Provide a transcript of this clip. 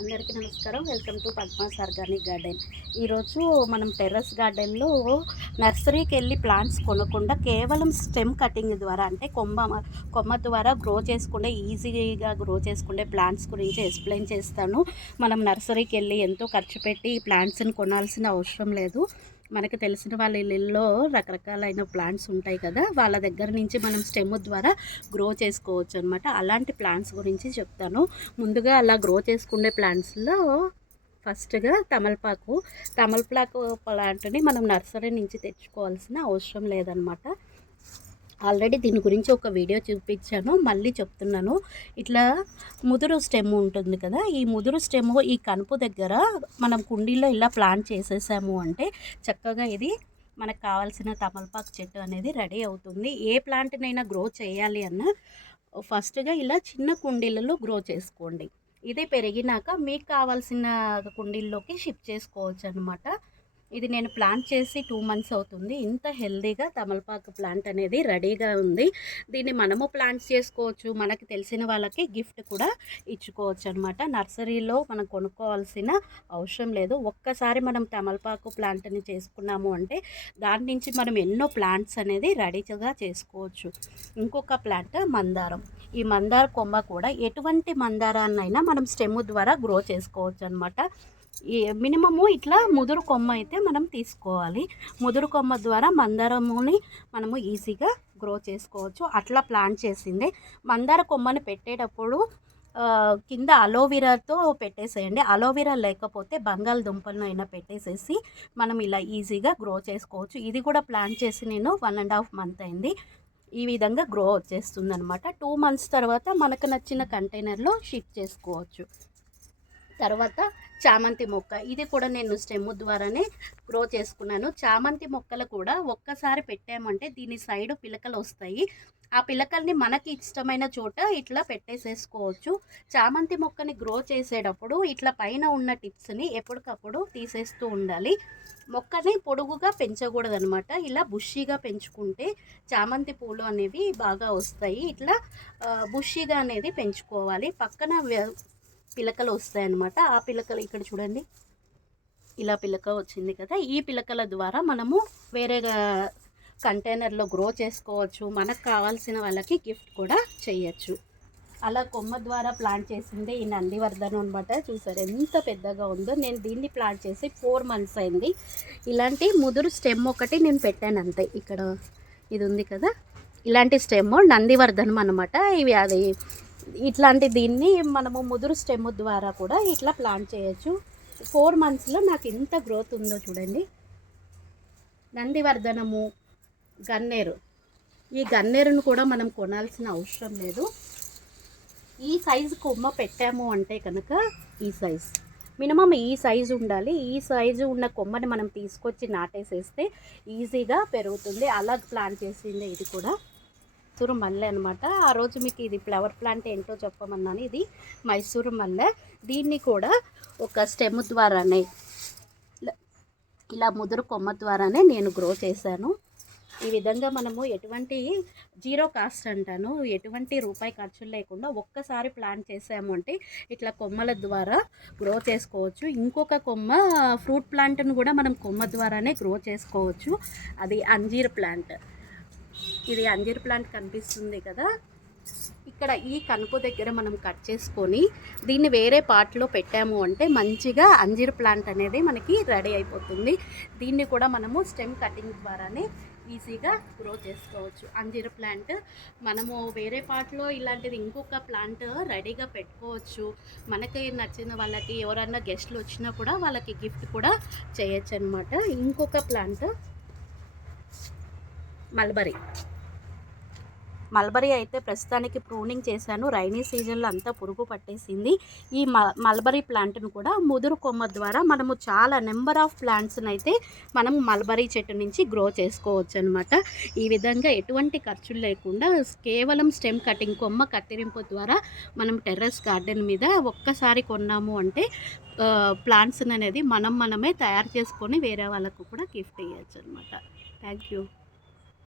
అందరికీ నమస్కారం. Welcome to Padma's organic garden. ఈరోజు మనం టెర్రస్ గార్డెన్లో నర్సరీకి వెళ్ళి ప్లాంట్స్ కొనకుండా కేవలం స్టెమ్ కటింగ్ ద్వారా, అంటే కొమ్మ ద్వారా గ్రో చేసుకునే, ఈజీగా గ్రో చేసుకునే ప్లాంట్స్ గురించి ఎక్స్ప్లెయిన్ చేస్తాను. మనం నర్సరీకి వెళ్ళి ఎంతో ఖర్చు పెట్టి ఈ ప్లాంట్స్ని కొనాల్సిన అవసరం లేదు. మనకు తెలిసిన వాళ్ళ ఇళ్ళల్లో రకరకాలైన ప్లాంట్స్ ఉంటాయి కదా, వాళ్ళ దగ్గర నుంచి మనం స్టెమ్ ద్వారా గ్రో చేసుకోవచ్చు అనమాట. అలాంటి ప్లాంట్స్ గురించి చెప్తాను. ముందుగా అలా గ్రో చేసుకునే ప్లాంట్స్లో ఫస్ట్గా తమలపాకు ప్లాంట్ని మనం నర్సరీ నుంచి తెచ్చుకోవాల్సిన అవసరం లేదనమాట. ఆల్రెడీ దీని గురించి ఒక వీడియో చూపించాను, మళ్ళీ చెప్తున్నాను. ఇట్లా ముదురు స్టెమ్ ఉంటుంది కదా, ఈ ముదురు స్టెమ్ ఈ కనుపు దగ్గర మనం కుండీలో ఇలా ప్లాంట్ చేసేసాము అంటే చక్కగా ఇది మనకు కావాల్సిన తమలపాకు చెట్టు అనేది రెడీ అవుతుంది. ఏ ప్లాంట్నైనా గ్రో చేయాలి అన్నా ఫస్ట్గా ఇలా చిన్న కుండీలలో గ్రో చేసుకోండి. ఇది పెరిగినాక మీకు కావాల్సిన కుండీల్లోకి షిఫ్ట్ చేసుకోవచ్చు అనమాట. ఇది నేను ప్లాంట్ చేసి 2 మంత్స్ అవుతుంది. ఇంత హెల్దీగా తమలపాకు ప్లాంట్ అనేది రెడీగా ఉంది. దీన్ని మనము ప్లాంట్ చేసుకోవచ్చు, మనకి తెలిసిన వాళ్ళకి గిఫ్ట్ కూడా ఇచ్చుకోవచ్చు అనమాట. నర్సరీలో మనం కొనుక్కోవాల్సిన అవసరం లేదు. ఒక్కసారి మనం తమలపాకు ప్లాంట్ని చేసుకున్నాము అంటే దాని నుంచి మనం ఎన్నో ప్లాంట్స్ అనేది రెడీగా చేసుకోవచ్చు. ఇంకొక ప్లాంట్ మందారం. ఈ మందార కొమ్మ కూడా ఎటువంటి మందారాన్నైనా మనం స్టెమ్ ద్వారా గ్రో చేసుకోవచ్చు అనమాట. మినిమము ఇట్లా ముదురు కొమ్మ అయితే మనం తీసుకోవాలి. ముదురు కొమ్మ ద్వారా మందారముని మనము ఈజీగా గ్రో చేసుకోవచ్చు. అట్లా ప్లాంట్ చేసిందే. మందార కొమ్మని పెట్టేటప్పుడు కింద అలోవెరాతో పెట్టేసేయండి. అలోవెరా లేకపోతే బంగాళదుంపలను అయినా పెట్టేసేసి మనం ఇలా ఈజీగా గ్రో చేసుకోవచ్చు. ఇది కూడా ప్లాంట్ చేసి నేను 1.5 మంత్ అయింది. ఈ విధంగా గ్రో వచ్చేస్తుంది అనమాట. 2 మంత్స్ తర్వాత మనకు నచ్చిన కంటైనర్లో షిఫ్ట్ చేసుకోవచ్చు. తర్వాత చామంతి మొక్క, ఇది కూడా నేను స్టెమ్ ద్వారానే గ్రో చేసుకున్నాను. చామంతి మొక్కలు కూడా ఒక్కసారి పెట్టామంటే దీని సైడ్ పిలకలు వస్తాయి. ఆ పిలకల్ని మనకి ఇష్టమైన చోట ఇట్లా పెట్టేసేసుకోవచ్చు. చామంతి మొక్కని గ్రో చేసేటప్పుడు ఇట్లా పైన ఉన్న టిప్స్ని ఎప్పటికప్పుడు తీసేస్తూ ఉండాలి. మొక్కని పొడుగుగా పెంచకూడదు అనమాట. ఇలా బుషీగా పెంచుకుంటే చామంతి పూలు అనేవి బాగా వస్తాయి. ఇట్లా బుషీగా అనేది పెంచుకోవాలి. పక్కన పిలకలు వస్తాయన్నమాట. ఆ పిలకలు ఇక్కడ చూడండి, ఇలా పిలక వచ్చింది కదా, ఈ పిలకల ద్వారా మనము వేరేగా కంటైనర్లో గ్రో చేసుకోవచ్చు. మనకు కావాల్సిన వాళ్ళకి గిఫ్ట్ కూడా చేయొచ్చు. అలా కొమ్మ ద్వారా ప్లాంట్ చేసిందే ఈ నందివర్ధనం అనమాట. చూసారు ఎంత పెద్దగా ఉందో. నేను దీన్ని ప్లాంట్ చేసి 4 మంత్స్ అయింది. ఇలాంటి ముదురు స్టెమ్ ఒకటి నేను పెట్టాను అంతే. ఇక్కడ ఇది ఉంది కదా, ఇలాంటి స్టెమ్ నందివర్ధనం అనమాట. ఇవి అది ఇట్లాంటి దీన్ని మనము ముదురు స్టెమ్ ద్వారా కూడా ఇట్లా ప్లాంట్ చేయొచ్చు. 4 మంత్స్లో నాకు ఎంత గ్రోత్ ఉందో చూడండి. నందివర్ధనము, గన్నేరు. ఈ గన్నేరును కూడా మనం కొనాల్సిన అవసరం లేదు. ఈ సైజు కొమ్మ పెట్టాము అంటే కనుక ఈ సైజ్ మినిమం ఈ సైజు ఉండాలి. ఈ సైజు ఉన్న కొమ్మని మనం తీసుకొచ్చి నాటేసేస్తే ఈజీగా పెరుగుతుంది. అలా ప్లాంట్ చేసిందే ఇది కూడా. మైసూరు మల్లె అనమాట. ఆ రోజు మీకు ఇది ఫ్లవర్ ప్లాంట్ ఏంటో చెప్పమన్నాను. ఇది మైసూరు మల్లె. దీన్ని కూడా ఒక స్టెమ్ ద్వారానే ఇలా ముదురు కొమ్మ ద్వారానే నేను గ్రో చేశాను. ఈ విధంగా మనము ఎటువంటి జీరో కాస్ట్ అంటాను, ఎటువంటి రూపాయి ఖర్చు లేకుండా ఒక్కసారి ప్లాంట్ చేసాము అంటే ఇట్లా కొమ్మల ద్వారా గ్రో చేసుకోవచ్చు. ఇంకొక కొమ్మ ఫ్రూట్ ప్లాంట్ను కూడా మనం కొమ్మ ద్వారానే గ్రో చేసుకోవచ్చు. అది అంజీర్ ప్లాంట్. ఇది అంజీర్ ప్లాంట్ కనిపిస్తుంది కదా, ఇక్కడ ఈ కనుపు దగ్గర మనం కట్ చేసుకొని దీన్ని వేరే పార్ట్లో పెట్టాము అంటే మంచిగా అంజీర్ ప్లాంట్ అనేది మనకి రెడీ అయిపోతుంది. దీన్ని కూడా మనము స్టెమ్ కటింగ్ ద్వారానే ఈజీగా గ్రో చేసుకోవచ్చు. అంజీర్ ప్లాంట్ మనము వేరే పార్ట్లో ఇలాంటిది ఇంకొక ప్లాంట్ రెడీగా పెట్టుకోవచ్చు. మనకి నచ్చిన వాళ్ళకి ఎవరన్నా గెస్ట్లు వచ్చినా కూడా వాళ్ళకి గిఫ్ట్ కూడా చేయొచ్చు అనమాట. ఇంకొక ప్లాంట్ మల్బరీ అయితే ప్రస్తుతానికి ప్రూనింగ్ చేశాను. రైనీ సీజన్లో అంతా పురుగు పట్టేసింది. ఈ మల్బరీ ప్లాంట్ను కూడా ముదురు కొమ్మ ద్వారా మనము చాలా నెంబర్ ఆఫ్ ప్లాంట్స్ని అయితే మనం మల్బరీ చెట్టు నుంచి గ్రో చేసుకోవచ్చు అనమాట. ఈ విధంగా ఎటువంటి ఖర్చులు లేకుండా కేవలం స్టెమ్ కటింగ్, కొమ్మ కత్తిరింపు ద్వారా మనం టెర్రస్ గార్డెన్ మీద ఒక్కసారి కొన్నాము అంటే ప్లాంట్స్ అనేది మనమే తయారు చేసుకొని వేరే వాళ్ళకు కూడా గిఫ్ట్ ఇవ్వచ్చు అనమాట. Thank you.